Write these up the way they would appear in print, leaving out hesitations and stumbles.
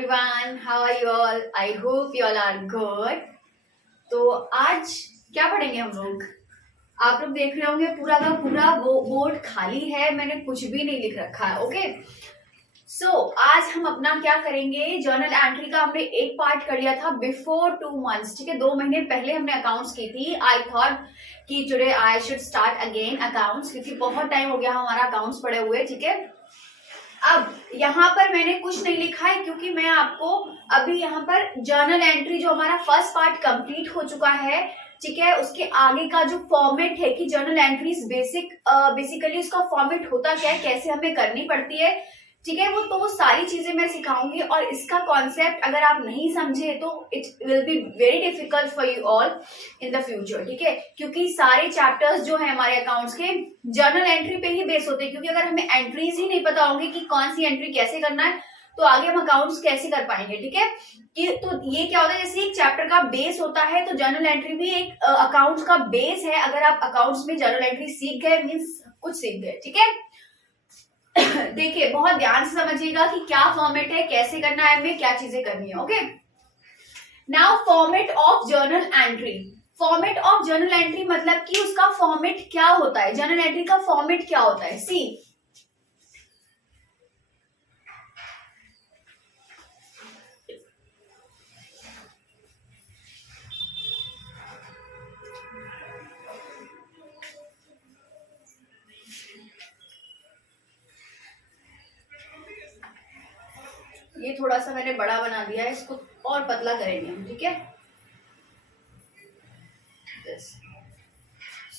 everyone, how are you all? I hope you all are good. तो आज क्या पढ़ेंगे हम लोग? आप लोग देख रहे होंगे पूरा का पूरा बोर्ड खाली है, मैंने कुछ भी नहीं लिख रखा है. ओके सो आज हम अपना क्या करेंगे, जर्नल एंट्री का हमने एक पार्ट कर लिया था बिफोर 2 months. ठीक है, 2 महीने पहले हमने अकाउंट्स की थी. आई थॉट कि today I should start again accounts, क्योंकि बहुत टाइम हो गया हमारा अकाउंट्स पड़े हुए. ठीक है, अब यहाँ पर मैंने कुछ नहीं लिखा है क्योंकि मैं आपको अभी यहाँ पर जर्नल एंट्री जो हमारा फर्स्ट पार्ट कंप्लीट हो चुका है, ठीक है, उसके आगे का जो फॉर्मेट है कि जर्नल एंट्रीज बेसिकली उसका फॉर्मेट होता क्या है, कैसे हमें करनी पड़ती है, ठीक है, वो सारी चीजें मैं सिखाऊंगी. और इसका कॉन्सेप्ट अगर आप नहीं समझे तो it will be very difficult for you all in the future. ठीक है, क्योंकि सारे चैप्टर्स जो है हमारे अकाउंट्स के जर्नल एंट्री पे ही बेस होते हैं. क्योंकि अगर हमें एंट्रीज ही नहीं पता होंगे कि कौन सी एंट्री कैसे करना है तो आगे हम अकाउंट्स कैसे कर पाएंगे. ठीक है, कि तो ये क्या होता है, जैसे एक चैप्टर का बेस होता है तो जर्नल एंट्री भी एक अकाउंट्स का बेस है. अगर आप अकाउंट्स में जर्नल एंट्री सीख गए मीन्स कुछ सीख गए. ठीक है, देखिए बहुत ध्यान से समझिएगा कि क्या फॉर्मेट है, कैसे करना है, हमें क्या चीजें करनी है. Okay, now format of journal entry. Format of journal entry मतलब कि उसका फॉर्मेट क्या होता है, जर्नल एंट्री का फॉर्मेट क्या होता है. सी, ये थोड़ा सा मैंने बड़ा बना दिया है, इसको और पतला करेंगे हम. ठीक है,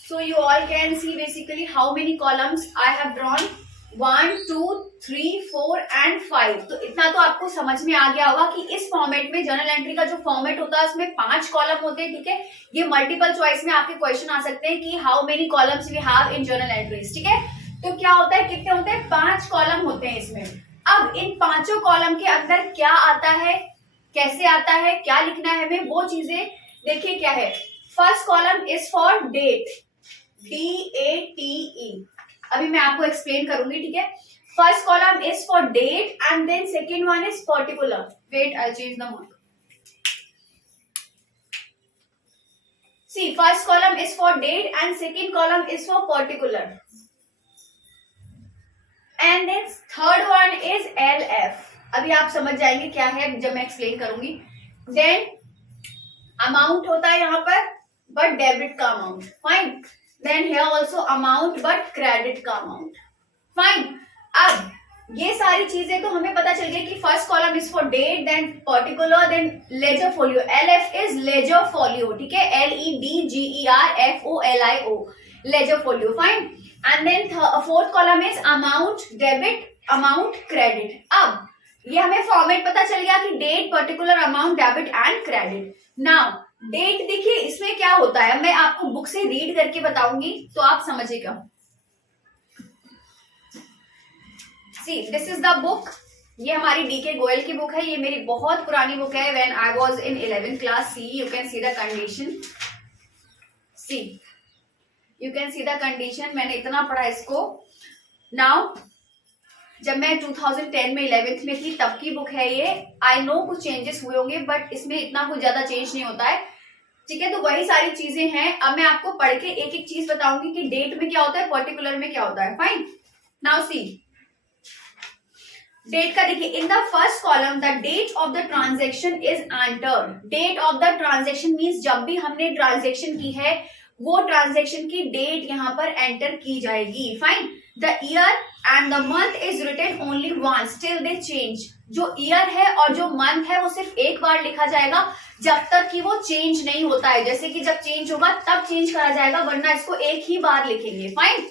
so you all can see basically how many columns I have drawn. 1 2 3 4 and 5. तो इतना तो आपको समझ में आ गया होगा कि इस फॉर्मेट में जर्नल एंट्री का जो फॉर्मेट होता है उसमें 5 कॉलम होते हैं. ठीक है, ये मल्टीपल चॉइस में आपके क्वेश्चन आ सकते हैं कि how many columns we have in journal entries. ठीक है, तो क्या होता है, कितने होते हैं, 5 कॉलम होते हैं इसमें. अब इन 5 कॉलम के अंदर क्या आता है, कैसे आता है, क्या लिखना है हमें, वो चीजें देखिए क्या है. First column is for date, DATE. अभी मैं आपको एक्सप्लेन करूंगी. ठीक है, first column is for date and then second one is particular. Wait, I change the mark. See, first column is for date and second column is for particular. And then third one is LF. अभी आप समझ जाएंगे क्या है जब मैं explain करूंगी. Then amount होता है यहाँ पर but डेबिट का amount. Fine. Then here also amount but credit का अमाउंट. फाइन. अब ये सारी चीजें तो हमें पता चल गई कि first column is for date, then particular, then ledger folio. LF is ledger folio. ठीक है, LEDGERFOLIO, ledger folio. Fine. And then fourth column is amount debit, amount credit. अब ये हमें फॉर्मेट पता चल गया कि date, particular, amount, debit and credit. Now date देखिए इसमें क्या होता है, मैं आपको बुक से रीड करके बताऊंगी तो आप समझिएगा. सी, दिस इज द बुक. ये हमारी DK गोयल की बुक है. ये मेरी बहुत पुरानी बुक है. When I was in 11th class. See, you can see the condition. See, you can see the condition. मैंने इतना पढ़ा इसको. नाउ जब मैं 2010 में 11th में थी तब की बुक है ये. आई नो कुछ चेंजेस हुए होंगे बट इसमें इतना कुछ ज्यादा चेंज नहीं होता है. ठीक है, तो वही सारी चीजें हैं. अब मैं आपको पढ़ के एक एक चीज बताऊंगी कि डेट में क्या होता है, पर्टिकुलर में क्या होता है. फाइन. नाउ सी, डेट का देखिए, in the first column the date of the transaction is entered. Date of the transaction means जब भी हमने ट्रांजेक्शन की है वो ट्रांजेक्शन की डेट यहाँ पर एंटर की जाएगी. Fine. The year and the month is written only once till they change. जो ईयर है और जो मंथ है वो सिर्फ एक बार लिखा जाएगा जब तक कि वो चेंज नहीं होता है. जैसे कि जब चेंज होगा तब चेंज करा जाएगा, वरना इसको एक ही बार लिखेंगे. Fine.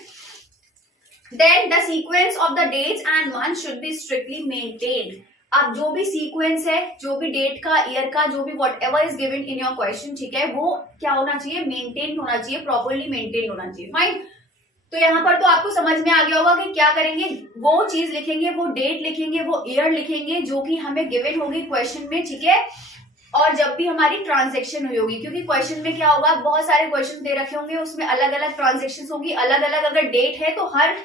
Then the sequence of the dates and months should be strictly maintained. अब जो भी सीक्वेंस है, जो भी डेट का, ईयर का, जो भी what ever is given in your question, ठीक है, वो क्या होना चाहिए, मेंटेन होना चाहिए, प्रॉपरली मेंटेन होना चाहिए. फाइन. तो यहाँ पर तो आपको समझ में आ गया होगा कि क्या करेंगे, वो चीज लिखेंगे, वो डेट लिखेंगे, वो ईयर लिखेंगे जो कि हमें गिवन होगी क्वेश्चन में. ठीक है, और जब भी हमारी ट्रांजेक्शन हुई होगी, क्योंकि क्वेश्चन में क्या होगा, बहुत सारे क्वेश्चन दे रखे होंगे, उसमें अलग अलग ट्रांजेक्शन होगी, अलग अलग. अगर डेट है तो हर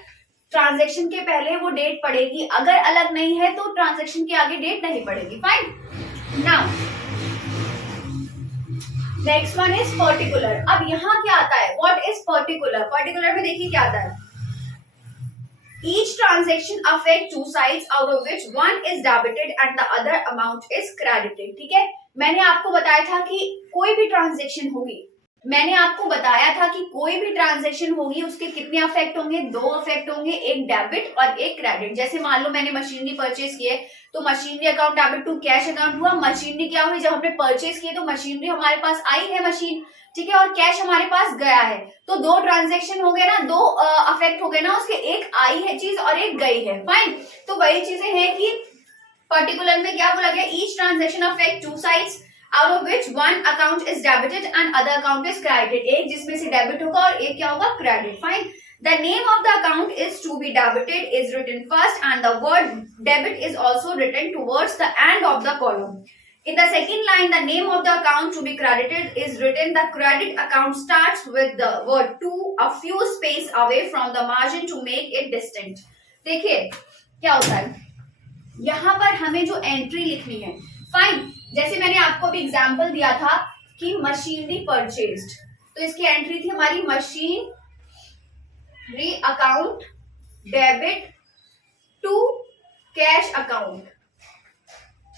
ट्रांजेक्शन के पहले वो डेट पड़ेगी, अगर अलग नहीं है तो ट्रांजेक्शन के आगे डेट नहीं पड़ेगी। Fine. Now next one is particular. अब यहाँ क्या आता है, व्हाट इज पर्टिकुलर? पर्टिकुलर में देखिए क्या आता है, each transaction affect two sides out of which one is debited and the other amount is credited। ठीक है, मैंने आपको बताया था कि कोई भी ट्रांजेक्शन होगी, मैंने आपको बताया था कि कोई भी ट्रांजेक्शन होगी उसके कितने अफेक्ट होंगे, दो अफेक्ट होंगे, एक डेबिट और एक क्रेडिट। जैसे मान लो मैंने मशीनरी परचेज की है तो machinery account debit to cash account हुआ। मशीनरी क्या हुई, जब हमने परचेज किए तो मशीनरी हमारे पास आई है मशीन, ठीक है, और कैश हमारे पास गया है, तो दो ट्रांजेक्शन हो गए ना, दो अफेक्ट हो गए ना उसके, एक आई है चीज और एक गई है। फाइन। तो वही चीजें हैं कि पर्टिकुलर में क्या बोला गया, each transaction affect two sides out of which one account is debited and other account is credited। एक जिसमें से डेबिट होगा और एक क्या होगा, credit. Fine. The name of the account is to be debited is written first and the word debit is also written towards the end of the column। In the second line, the name of the account to be credited is written, the credit account starts with the word to a few space away from the margin to make it distinct। देखिए क्या होता है, यहाँ पर हमें जो entry लिखनी है, फाइन, जैसे मैंने आपको अभी एग्जांपल दिया था कि मशीनरी परचेज्ड, तो इसकी एंट्री थी हमारी machinery account debit to cash account.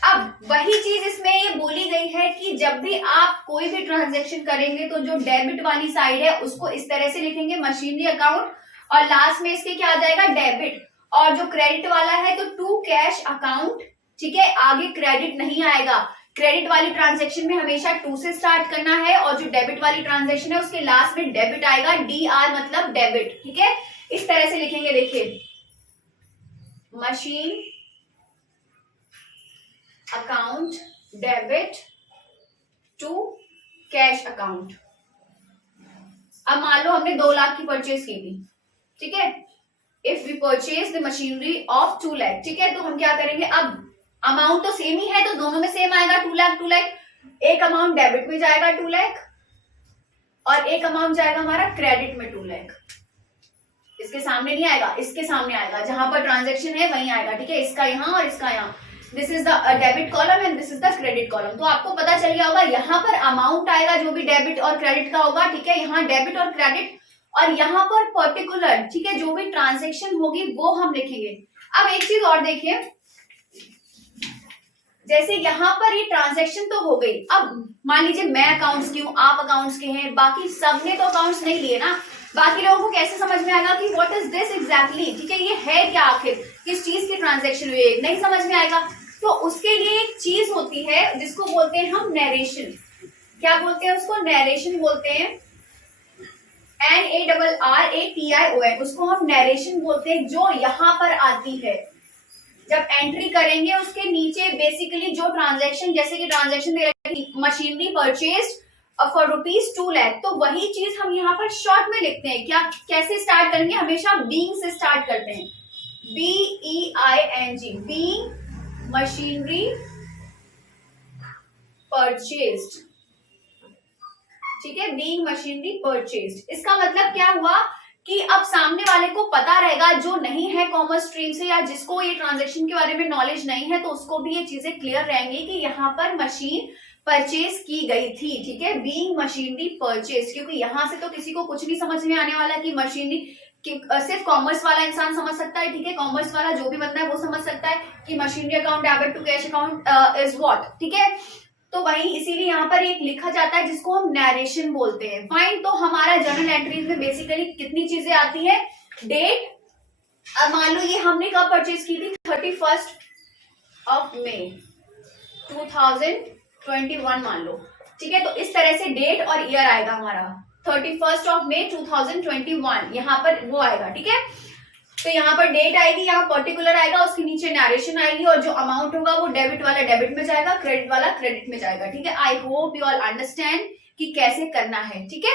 अब वही चीज इसमें ये बोली गई है कि जब भी आप कोई भी ट्रांजैक्शन करेंगे तो जो डेबिट वाली साइड है उसको इस तरह से लिखेंगे मशीनरी अकाउंट, और लास्ट में इसके क्या आ जाएगा, डेबिट, और जो क्रेडिट वाला है तो टू कैश अकाउंट। ठीक है, आगे क्रेडिट नहीं आएगा, क्रेडिट वाली ट्रांजैक्शन में हमेशा टू से स्टार्ट करना है, और जो डेबिट वाली ट्रांजैक्शन है उसके लास्ट में डेबिट आएगा, DR मतलब डेबिट। ठीक है, इस तरह से लिखेंगे। देखिए machine account debit to cash account. अब मान लो हमने 2 लाख की परचेज की थी, ठीक है, if we purchase the machinery of 2 lakh, ठीक है, तो हम क्या करेंगे, अब अमाउंट तो सेम ही है तो दोनों में सेम आएगा, 2 लाख 2 लाख, एक अमाउंट डेबिट में जाएगा 2 लाख और एक अमाउंट जाएगा हमारा क्रेडिट में 2 लाख। इसके सामने नहीं आएगा, इसके सामने आएगा, जहां पर ट्रांजैक्शन है वहीं आएगा। ठीक है, इसका यहाँ और इसका यहाँ, this is the debit column and this is the credit column. तो आपको पता चल गया होगा, यहाँ पर अमाउंट आएगा जो भी डेबिट और क्रेडिट का होगा, ठीक है, यहाँ डेबिट और क्रेडिट, और यहाँ पर पर्टिकुलर, ठीक है, जो भी ट्रांजैक्शन होगी वो हम लिखेंगे। अब एक चीज और देखिए, जैसे यहाँ पर ये ट्रांजैक्शन तो हो गई, अब मान लीजिए मैं अकाउंट्स की हूँ, आप अकाउंट्स के हैं, बाकी सबने तो अकाउंट्स नहीं लिए ना, बाकी लोगों को कैसे समझ में आएगा कि व्हाट इज दिस एग्जैक्टली, ठीक है, ये है क्या, आखिर किस चीज की ट्रांजैक्शन हुई है, नहीं समझ में आएगा। तो उसके लिए एक चीज होती है जिसको बोलते हैं हम नरेशन। क्या बोलते हैं उसको, नरेशन बोलते हैं, NARRATION, उसको हम नरेशन बोलते हैं, जो यहाँ पर आती है। जब एंट्री करेंगे उसके नीचे बेसिकली जो ट्रांजैक्शन, जैसे कि ट्रांजैक्शन दे रखी मशीनरी परचेज फॉर ₹2 लाख, तो वही चीज हम यहाँ पर शॉर्ट में लिखते हैं। क्या, कैसे स्टार्ट करेंगे, हमेशा बीइंग से स्टार्ट करते हैं, BEING, बीइंग मशीनरी परचेज्ड। ठीक है, बीइंग मशीनरी परचेज्ड, इसका मतलब क्या हुआ कि अब सामने वाले को पता रहेगा, जो नहीं है कॉमर्स स्ट्रीम से या जिसको ये ट्रांजैक्शन के बारे में नॉलेज नहीं है, तो उसको भी ये चीजें क्लियर रहेंगी कि यहाँ पर मशीन परचेज की गई थी। ठीक है, बीइंग मशीनरी परचेज, क्योंकि यहाँ से तो किसी को कुछ नहीं समझ में आने वाला कि मशीनरी सिर्फ कॉमर्स वाला इंसान समझ सकता है। ठीक है, कॉमर्स वाला जो भी बंदा है वो समझ सकता है कि machinery account debit to cash account is what. ठीक है, तो वही इसीलिए यहाँ पर एक लिखा जाता है जिसको हम नरेशन बोलते हैं। फाइन, तो हमारा जर्नल एंट्रीज में बेसिकली कितनी चीजें आती है, डेट, अब मान लो ये हमने कब परचेज की थी, 31 मई 2021 मान लो। ठीक है, तो इस तरह से डेट और ईयर आएगा हमारा, 31 मई 2021, यहाँ पर वो आएगा। ठीक है, तो यहाँ पर डेट आएगी, यहाँ पर्टिकुलर आएगा, उसके नीचे नरेशन आएगी, और जो अमाउंट होगा वो डेबिट वाला डेबिट में जाएगा, क्रेडिट वाला क्रेडिट में जाएगा। ठीक है, I hope you all understand कि कैसे करना है। ठीक है,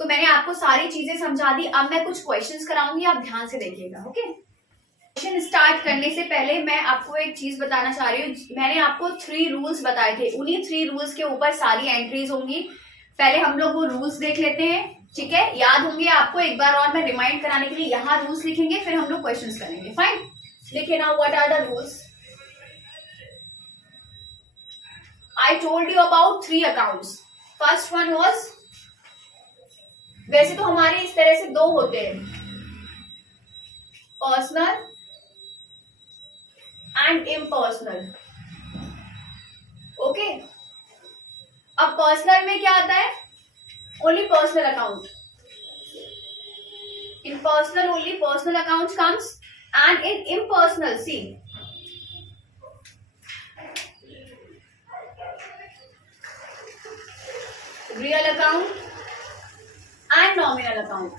तो मैंने आपको सारी चीजें समझा दी। अब मैं कुछ क्वेश्चंस कराऊंगी, आप ध्यान से देखिएगा। ओके, क्वेश्चन स्टार्ट करने से पहले मैं आपको एक चीज बताना चाह रही हूँ। मैंने आपको 3 रूल्स बताए थे, उन्हीं 3 रूल्स के ऊपर सारी एंट्रीज होंगी। पहले हम लोग वो रूल्स देख लेते हैं। ठीक है, याद होंगे आपको, एक बार और मैं रिमाइंड कराने के लिए यहाँ रूल्स लिखेंगे, फिर हम लोग क्वेश्चंस करेंगे। फाइन, देखिए now what are the rules. I told you about 3 accounts. First one was, वैसे तो हमारे इस तरह से 2 होते हैं, पर्सनल एंड इम्पर्सनल। ओके, अब पर्सनल में क्या आता है, only personal account. In personal only personal account comes, and in impersonal see real account and nominal account.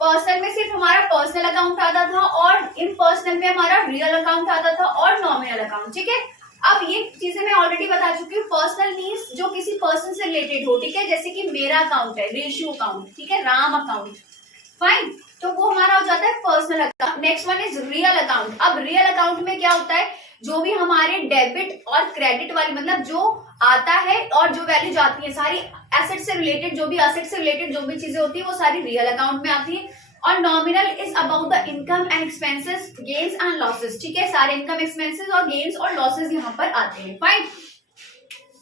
Personal में सिर्फ हमारा पर्सनल अकाउंट आता था और इम्पर्सनल में हमारा रियल अकाउंट आता था और नॉमिनल अकाउंट। ठीक है, अब ये चीजें मैं ऑलरेडी बता चुकी हूँ। पर्सनल मीन्स जो किसी पर्सन से रिलेटेड हो, ठीक है, जैसे कि मेरा अकाउंट है, रेशियो अकाउंट, ठीक है, राम अकाउंट। फाइन, तो वो हमारा हो जाता है personal account. Next one is real account. अब रियल अकाउंट में क्या होता है, जो भी हमारे डेबिट और क्रेडिट वाली, मतलब जो आता है और जो वैल्यू जाती है, सारी एसेट से रिलेटेड, जो भी एसेट से रिलेटेड जो भी चीजें होती है वो सारी रियल अकाउंट में आती है। और nominal is about the income and expenses, gains and losses. ठीक है, सारे इनकम एक्सपेंसेस और गेन्स और लॉसेस यहाँ पर आते हैं। फाइन,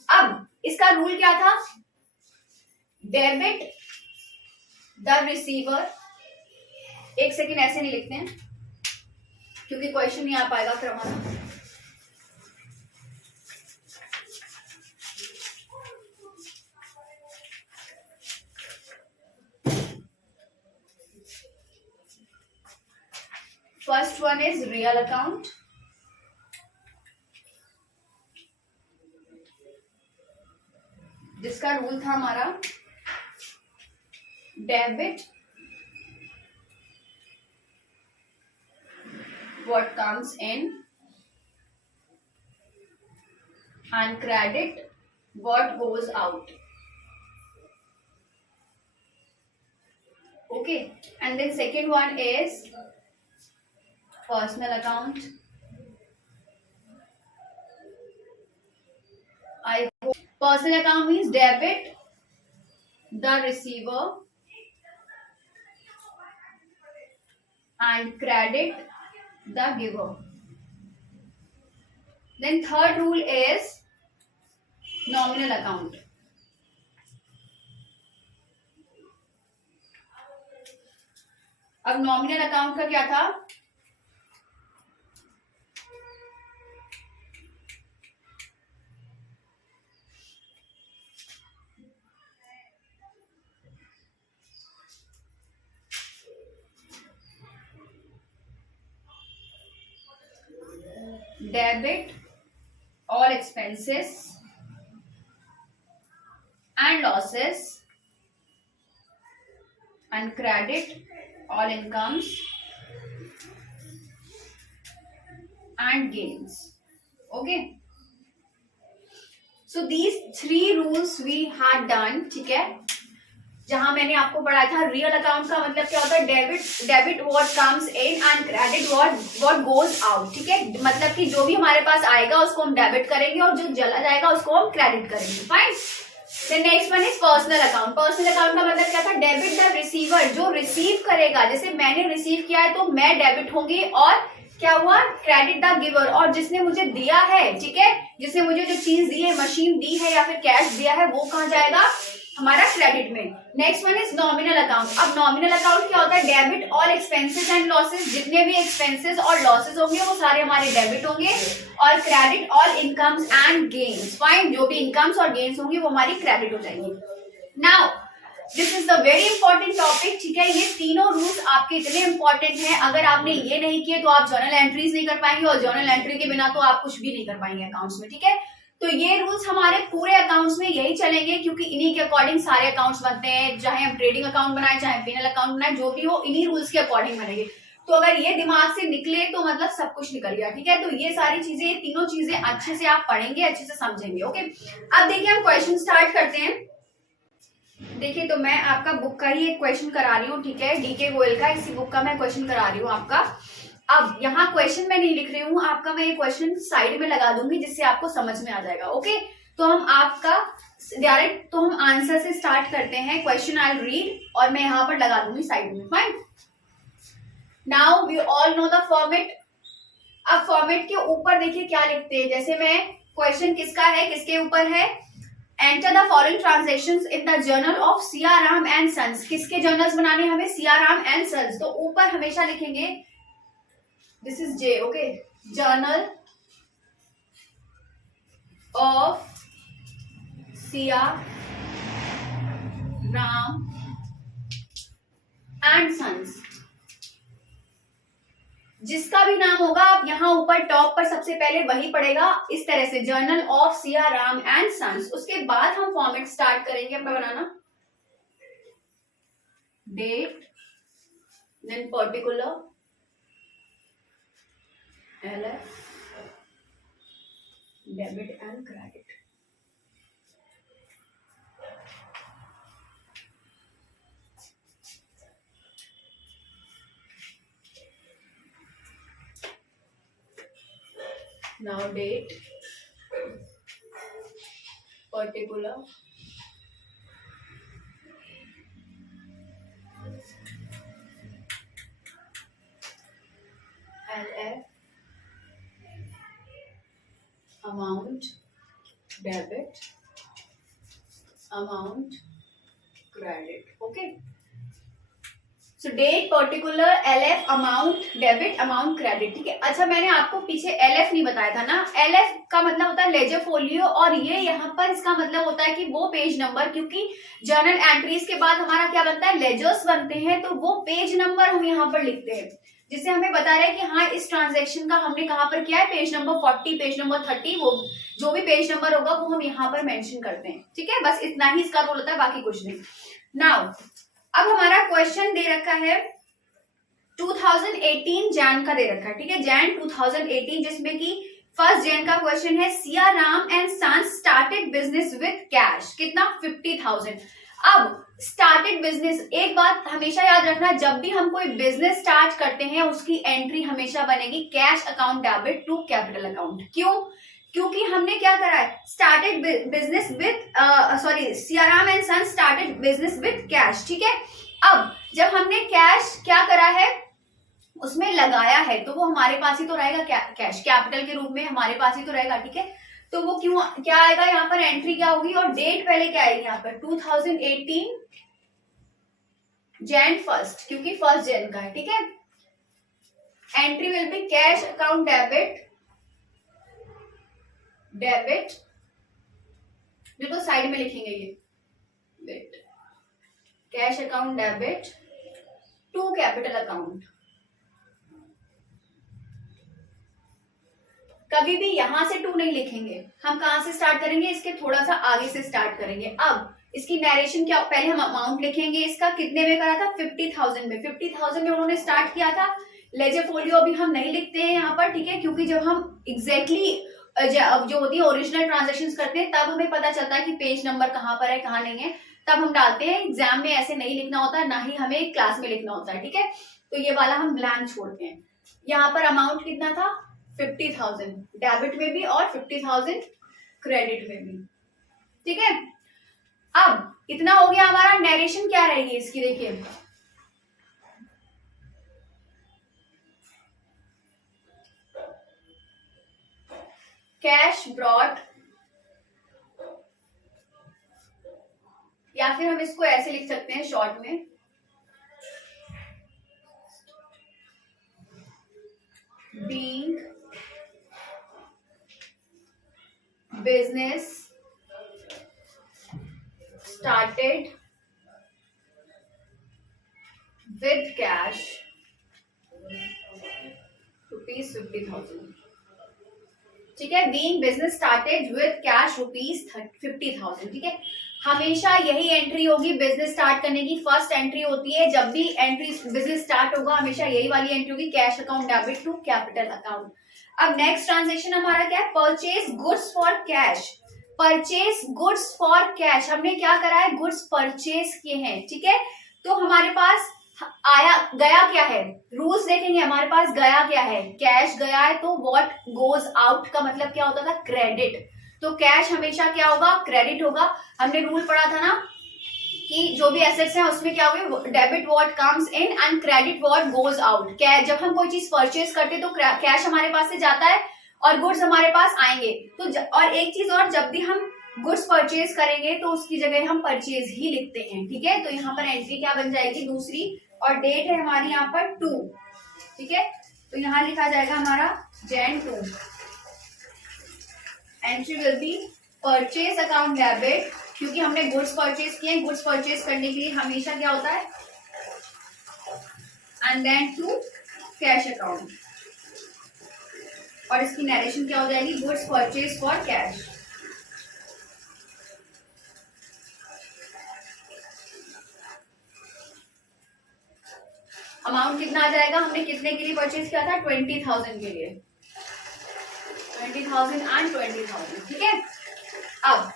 अब इसका रूल क्या था, डेबिट द रिसीवर, एक सेकेंड ऐसे नहीं लिखते हैं क्योंकि क्वेश्चन नहीं आ पाएगा फिर हमारा। First one is real account, जिसका रूल था हमारा debit what comes in and credit what goes out. Okay, and then second one is personal account. Personal account means debit the receiver and credit the giver. Then third rule is nominal account. अब nominal account का क्या था, debit all expenses and losses and credit all incomes and gains. Okay, so these 3 rules we had done. ठीक है, जहां मैंने आपको पढ़ाया था रियल अकाउंट का मतलब क्या होता है, debit what comes in and credit what goes out. ठीक है, मतलब कि जो भी हमारे पास आएगा उसको हम डेबिट करेंगे और जो चला जाएगा उसको हम क्रेडिट करेंगे। Fine, then next one is personal account. Personal account का मतलब क्या था, डेबिट द रिसीवर, जो रिसीव करेगा, जैसे मैंने रिसीव किया है तो मैं डेबिट होंगी, और क्या हुआ, क्रेडिट द गिवर, और जिसने मुझे दिया है, ठीक है, जिसने मुझे जो चीज दी है, मशीन दी है या फिर कैश दिया है, वो कहाँ जाएगा, हमारा क्रेडिट में। Next one is nominal account. अब नॉमिनल अकाउंट क्या होता है, debit all expenses and losses, जितने भी एक्सपेंसेस और लॉसेस होंगे वो सारे हमारे डेबिट होंगे, और credit all incomes and gains. Fine, जो भी इनकम्स और गेन्स होंगी वो हमारी क्रेडिट हो जाएंगी। Now this is the very important topic. ठीक है, ये तीनों रूल्स आपके इतने इंपॉर्टेंट हैं, अगर आपने ये नहीं किए तो आप जर्नल एंट्रीज नहीं कर पाएंगे, और जर्नल एंट्री के बिना तो आप कुछ भी नहीं कर पाएंगे अकाउंट्स में। ठीक है, तो ये रूल्स हमारे पूरे अकाउंट्स में यही चलेंगे, क्योंकि इन्हीं के अकॉर्डिंग सारे अकाउंट्स बनते हैं, चाहे हम ट्रेडिंग अकाउंट बनाए, चाहे पीनल अकाउंट बनाए, जो भी हो इन्हीं रूल्स के अकॉर्डिंग बनेंगे। तो अगर ये दिमाग से निकले तो मतलब सब कुछ निकल गया। ठीक है, तो ये सारी चीजें, ये तीनों चीजें अच्छे से आप पढ़ेंगे, अच्छे से समझेंगे। ओके, अब देखिए हम क्वेश्चन स्टार्ट करते हैं। देखिए, तो मैं आपका बुक का ही एक क्वेश्चन करा रही हूँ, ठीक है, डीके गोयल का, इसी बुक का मैं क्वेश्चन करा रही हूँ आपका। अब यहाँ क्वेश्चन मैं नहीं लिख रही हूँ आपका, मैं ये क्वेश्चन साइड में लगा दूंगी जिससे आपको समझ में आ जाएगा। ओके, तो हम आपका डायरेक्ट तो हम आंसर से स्टार्ट करते हैं। क्वेश्चन आई रीड और मैं यहाँ पर लगा दूंगी साइड में। Fine, now we all know the format. अब फॉर्मेट के ऊपर देखिए क्या लिखते हैं। जैसे मैं क्वेश्चन किसका है, किसके ऊपर है, enter the following transactions in the journal of Siyaram and sons. किसके जर्नल्स बनाने हमें, सियाराम एंड सन्स। तो ऊपर हमेशा लिखेंगे this is J, okay, journal of Siyaram and sons. जिसका भी नाम होगा आप यहाँ ऊपर टॉप पर सबसे पहले वही पड़ेगा इस तरह से, journal of Siyaram and sons. उसके बाद हम फॉर्मेट स्टार्ट करेंगे अपना बनाना, date, then particular, LF, debit and credit. Now date, particular, LF, amount, debit, amount, credit, okay. So date, particular, LF, amount, debit, amount, credit, ठीक है। अच्छा, मैंने आपको पीछे LF नहीं बताया था ना। LF का मतलब होता है लेजर फोलियो, और ये यहाँ पर इसका मतलब होता है कि वो पेज नंबर, क्योंकि जर्नल एंट्रीज के बाद हमारा क्या बनता है, लेजर्स बनते हैं, तो वो पेज नंबर हम यहाँ पर लिखते हैं, जिससे हमें बता रहे हैं कि हाँ इस ट्रांजेक्शन का हमने कहाँ पर किया है, पेज नंबर 40, पेज नंबर 30, वो जो भी पेज नंबर होगा वो हम यहाँ पर मेंशन करते हैं, ठीक है। बस इतना ही इसका रोल होता है, बाकी कुछ नहीं। नाउ अब हमारा क्वेश्चन दे रखा है 2018 जैन का दे रखा है, ठीक है, जैन 2018, जिसमें कि फर्स्ट जैन का क्वेश्चन है, Siyaram and sons started business with cash, कितना, 50,000। अब स्टार्टेड बिजनेस, एक बात हमेशा याद रखना, जब भी हम कोई बिजनेस स्टार्ट करते हैं उसकी एंट्री हमेशा बनेगी cash account debit to capital account. क्यों? क्योंकि हमने क्या करा है, started business with Siyaram and sons started business with cash, ठीक है। अब जब हमने कैश क्या करा है, उसमें लगाया है, तो वो हमारे पास ही तो रहेगा, कैश कैपिटल के रूप में हमारे पास ही तो रहेगा, ठीक है। तो वो क्यों क्या आएगा यहाँ पर, एंट्री क्या होगी, और डेट पहले क्या आएगी यहाँ पर, 2018 जैन फर्स्ट, क्योंकि फर्स्ट जैन का है, ठीक है। Entry will be cash account debit, देखो साइड में लिखेंगे ये, wait, cash account debit to capital account. कभी भी यहां से टू नहीं लिखेंगे, हम कहां से स्टार्ट करेंगे, इसके थोड़ा सा आगे से स्टार्ट करेंगे। अब इसकी नरेशन क्या, पहले हम अमाउंट लिखेंगे, इसका कितने में करा था, 50,000 में, 50,000 में उन्होंने स्टार्ट किया था। लेजर फोलियो अभी हम नहीं लिखते हैं यहाँ पर, ठीक है, क्योंकि जब हम एग्जैक्टली जो होती है ओरिजिनल ट्रांजेक्शंस करते हैं तब हमें पता चलता है कि पेज नंबर कहाँ पर है कहाँ नहीं है, तब हम डालते हैं। एग्जाम में ऐसे नहीं लिखना होता, ना ही हमें क्लास में लिखना होता है, ठीक है। तो ये वाला हम ब्लैंक छोड़ते हैं। यहाँ पर अमाउंट कितना था, 50,000 डेबिट में भी और 50,000 क्रेडिट में भी, ठीक है। अब इतना हो गया, हमारा नरेशन क्या रहेगी इसकी, देखिए कैश ब्रॉट, या फिर हम इसको ऐसे लिख सकते हैं शॉर्ट में, being business started with cash ₹50,000, ठीक है। Being business started with cash ₹50,000, ठीक है। हमेशा यही एंट्री होगी बिजनेस स्टार्ट करने की, फर्स्ट एंट्री होती है जब भी एंट्री बिजनेस स्टार्ट होगा, हमेशा यही वाली एंट्री होगी, cash account debit to capital account. अब नेक्स्ट ट्रांजेक्शन हमारा क्या है, purchase goods for cash, purchase goods for cash, हमने क्या करा है, गुड्स परचेज किए हैं, ठीक है। तो हमारे पास आया गया क्या है, रूल्स देखेंगे, हमारे पास गया क्या है, कैश गया है, तो व्हाट गोज आउट का मतलब क्या होता था, क्रेडिट। तो कैश हमेशा क्या होगा, क्रेडिट होगा। हमने रूल पढ़ा था ना कि जो भी एसेट्स हैं उसमें क्या हुआ, debit what comes in and credit what goes out. जब हम कोई चीज परचेज करते हैं तो कैश हमारे पास से जाता है और गुड्स हमारे पास आएंगे। तो और एक चीज और, जब भी हम गुड्स परचेज करेंगे तो उसकी जगह हम परचेज ही लिखते हैं, ठीक है। तो यहाँ पर एंट्री क्या बन जाएगी, दूसरी, और डेट है हमारी यहाँ पर 2, ठीक है। तो यहाँ लिखा जाएगा हमारा Jan 2। Entry will B purchase account debit, क्योंकि हमने गुड्स परचेज किए हैं। गुड्स परचेज करने के लिए हमेशा क्या होता है, and then to cash account, और इसकी नरेशन क्या हो जाएगी, goods purchase for cash. Amount कितना आ जाएगा, हमने कितने के लिए परचेज किया था, 20,000 के लिए, 20,000 एंड 20,000, ठीक है। अब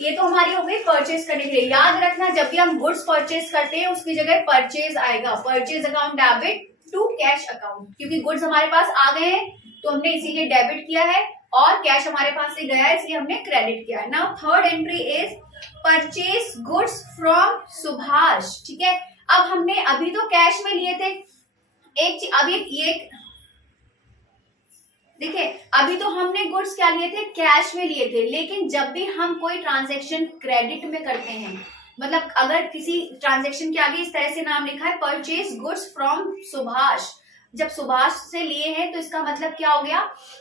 ये तो हमारी हो गई परचेज करने के लिए। याद रखना, जब भी हम गुड्स परचेज करते हैं उसकी जगह परचेज आएगा, purchase account debit to cash account, क्योंकि गुड्स हमारे पास आ गए हैं तो हमने इसीलिए डेबिट किया है, और कैश हमारे पास से गया है इसलिए हमने क्रेडिट किया है। Now third entry is purchase goods from Subhash, ठीक है। अब हमने अभी तो कैश में लिए थे, अभी ये देखिए, अभी तो हमने गुड्स क्या लिए थे, कैश में लिए थे। लेकिन जब भी हम कोई ट्रांजैक्शन क्रेडिट में करते हैं, मतलब अगर किसी ट्रांजैक्शन के आगे इस तरह से नाम लिखा है परचेज गुड्स फ्रॉम सुभाष, जब सुभाष से लिए हैं तो इसका मतलब क्या हो गया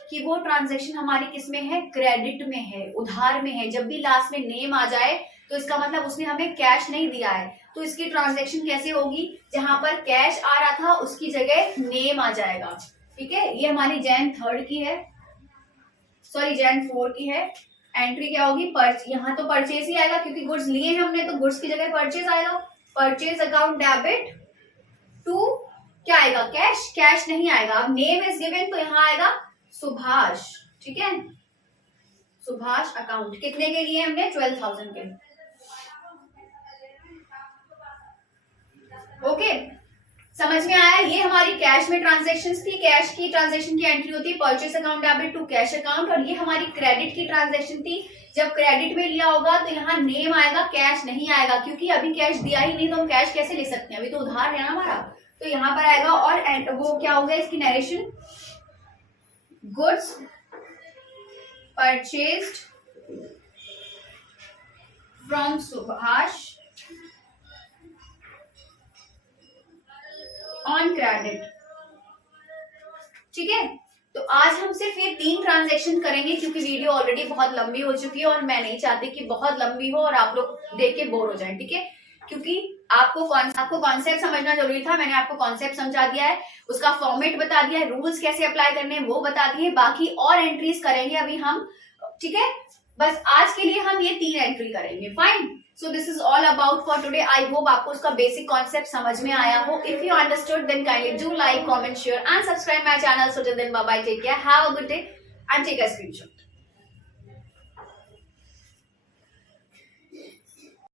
कि वो ट्रांजैक्शन हमारी किस में है, क्रेडिट में है, उधार में है। जब भी लास्ट में नेम आ जाए तो इसका मतलब उसने हमें कैश नहीं दिया है। तो इसकी ट्रांजैक्शन कैसे होगी, जहां पर कैश आ रहा था उसकी जगह नेम आ जाएगा, ठीक है। ये हमारी Jan 3 की है, सॉरी Jan 4 की है। एंट्री क्या होगी, यहाँ तो परचेज ही आएगा क्योंकि गुड्स लिए हैं हमने, तो गुड्स की जगह परचेज आएगा। परचेज अकाउंट डेबिट टू क्या आएगा, कैश, कैश नहीं आएगा। अब नेम इज गिवन तो यहाँ आएगा सुभाष, ठीक है। सुभाष अकाउंट कितने के लिए हमने, 12,000 के, ओके। समझ में आया, ये हमारी कैश में ट्रांजैक्शंस थी। कैश की ट्रांजैक्शन की एंट्री होती है purchase account debit to cash account, और ये हमारी क्रेडिट की ट्रांजैक्शन थी। जब क्रेडिट में लिया होगा तो यहाँ नेम आएगा, कैश नहीं आएगा, क्योंकि अभी कैश दिया ही नहीं तो हम कैश कैसे ले सकते हैं, अभी तो उधार है ना हमारा। तो यहाँ पर आएगा, और वो क्या होगा इसकी narration, goods purchased from Subhash on credit, ठीक है। तो आज हम सिर्फ ये 3 ट्रांजैक्शन करेंगे, क्योंकि वीडियो ऑलरेडी बहुत लंबी हो चुकी है और मैं नहीं चाहती कि बहुत लंबी हो और आप लोग देख के बोर हो जाए, ठीक है। क्योंकि आपको कॉन्सेप्ट समझना जरूरी था, मैंने आपको कॉन्सेप्ट समझा दिया है, उसका फॉर्मेट बता दिया है, रूल्स कैसे अप्लाई करने हैं वो बता दिए, बाकी और एंट्रीज करेंगे अभी हम, ठीक है। बस आज के लिए हम ये 3 एंट्री करेंगे, fine. So this is all about for today. I hope आपको उसका बेसिक कॉन्सेप्ट समझ में आया हो. If you understood, then kindly do like, comment, share and subscribe my channel. So till then, bye bye, take care, have a good day and take a screenshot.